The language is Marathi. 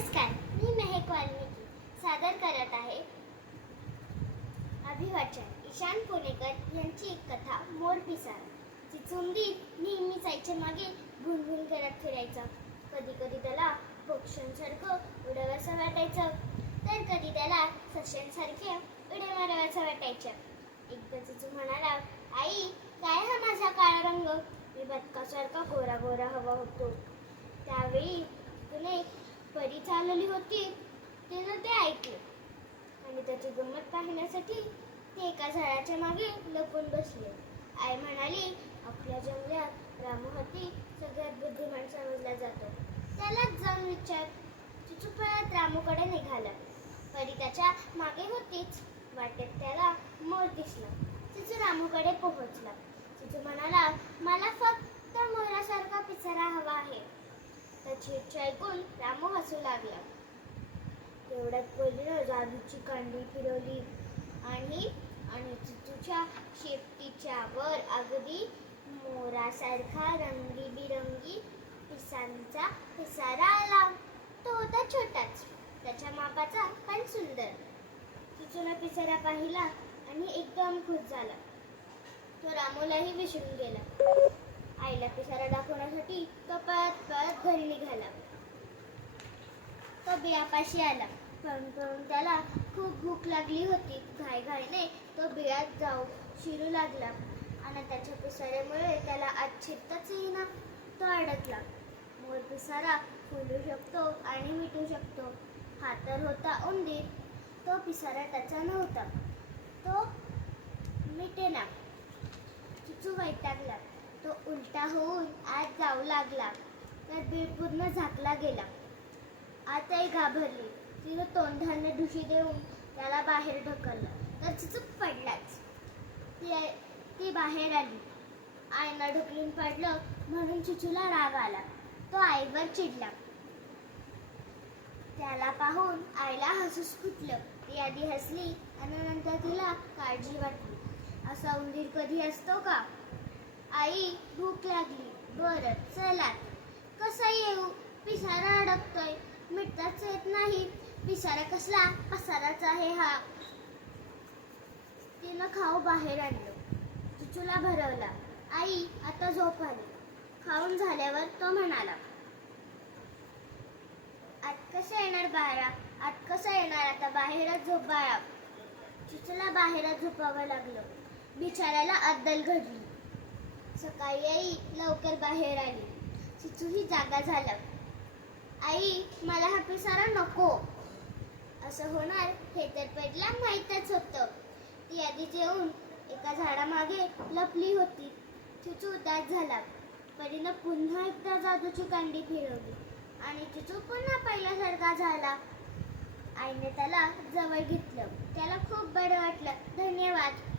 नमस्कार मी मेहक वाल्मिकी सादर करत आहे अभिवाचन. ईशान पुणेकर यांची एक कथा मोर पिसारा चिचुंदी नेहमी जायच्या मागे गुणगुण करत फिरायचं. कधी कधी त्याला पक्ष्यांसारखं उडवायचं वाटायचं. तर कधी त्याला सश्यांसारखे उड्या माराव्याचं वाटायचं. एकदा चिचू म्हणाला आई काय हा माझा काळा रंग? मी बदकासारखा गोरा गोरा हवा होतो. त्यावेळी तुने परी चालवली होती तिनं ते ऐकले. आणि त्याची गंमत पाहण्यासाठी ते एका झाडाच्या मागे लपून बसले. आई म्हणाली आपल्या जंगलात रामहती सगळ्यात बुद्धिमान समजला जातो. त्यालाच जाऊन विचार. चिचू पळत रामूकडे निघाला. परी त्याच्यामागे होतीच. वाटेत त्याला मोर दिसला. चिचू रामूकडे पोहोचला. चिचू म्हणाला मला फक्त मोरासारखा पिसारा हवा आहे ऐकून रामू हसू लागला. तेवढ्यात कोलीनं जादूची कांडी फिरवली आणि आणि चितूच्या शेपटीच्या वर अगदी मोरासारखा रंगीबिरंगी पिसांचा पिसारा आला. तो होता छोटाच त्याच्या मापाचा पण सुंदर. चिचूने पिसारा पाहिला आणि एकदम खुश झाला. तो रामूलाही विसरून गेला. आईला पिसारा दाखवण्यासाठी तो पळत पळत घरी निघाला. तो बियापाशी आला. पण त्याला खूप भूक लागली होती. घाईघाईने तो बियात जाऊ शिरू लागला आणि त्याच्या पिसाऱ्यामुळे त्याला आत शिरताच येईना तो अडकला. मोर पिसारा फुलू शकतो आणि मिटू शकतो. हा तर होता उंदीर तो पिसारा त्याचा नव्हता. तो मिटेना चिचू वैतागला. तो उलटा होऊन आत जाऊ लागला. तर बीड पूर्ण झाकला गेला. आताही घाबरली. तिनं तोंडाने ढुशी देऊन त्याला बाहेर ढकललं. तर चिचूक पडलाच. ती ती बाहेर आली. आईना ढकलून पडलं म्हणून चिचूला राग आला. तो आईवर चिडला. त्याला पाहून आईला हसूस फुटलं. ती आधी हसली आणि नंतर तिला काळजी वाटली. असा उंदीर कधी असतो का? आई भूक लागली. बरं चला. कसा येऊ? पिसारा अडकतोय. मिटताच येत नाही. पिसारा कसला? पसाराचा आहे हा. तिनं खाऊ बाहेर आणलं. चिचूला भरवला. आई आता झोप आली. खाऊन झाल्यावर तो म्हणाला आत कसं येणार बाहेर आत कसं येणार आता? बाहेरच झोप बाळा. चिचूला बाहेरच झोपावं लागलं. बिचाऱ्याला अद्दल घडली. सकाळी आई लवकर बाहेर आली. चिचू ही जागा झाला. आई मला हा पिसारा नको. असं होणार हे तर पेटला माहीतच होतं. ती आधी जेवून एका झाडामागे लपली होती. चिचू उदास झाला. परीनं पुन्हा एकदा जादूची कांडी फिरवली आणि चिचू पुन्हा पहिल्यासारखा झाला. आईने त्याला जवळ घेतलं. त्याला खूप बरं वाटलं. धन्यवाद.